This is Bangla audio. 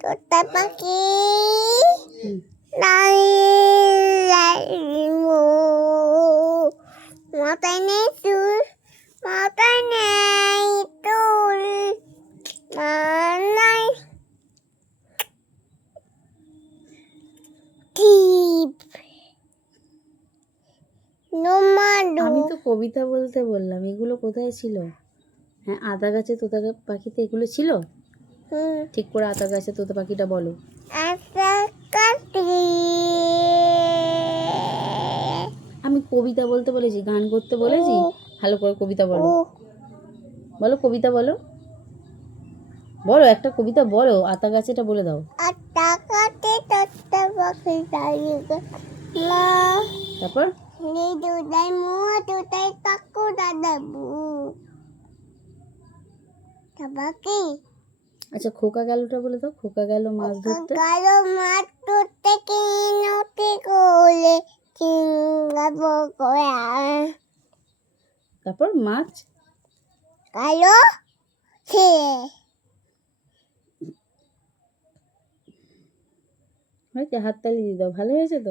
তোতা পাখি হুম। মাথায় নেই চুল, মাথায় নেই চুল, মাথায় টিপ নোমাডু। আমি তো কবিতা বলতে বললাম, এগুলো কোথায় ছিল? হ্যাঁ, আতা গাছে তোতা পাখিতে এগুলো ছিল। ঠিক করে আতা গাছে তোতা পাখিটা বলো। আমি কবিতা বলতে বলেছি, গান করতে বলেছি? ভালো করে কবিতা বলো, বলো কবিতা বলো, বলো একটা কবিতা বলো, আতা গাছেটা বলে দাও। টাকাতে তোতা পাখি দাঁড়িয়ে মা তারপর নেই দুধাই মুয়া দুধাই কাকু দাদা বু পাখি। আচ্ছা, খোকা গেলটা বলে দাও। খোকা গেল মাছ ধরতে। কালো মাছ ধরতে কিনতে কোলে চিংড়াবো কোয়া। তারপর মাছ কালো ছেলে হয়েছে, হাততালি দিয়ে দাও, ভালো হয়েছে তো।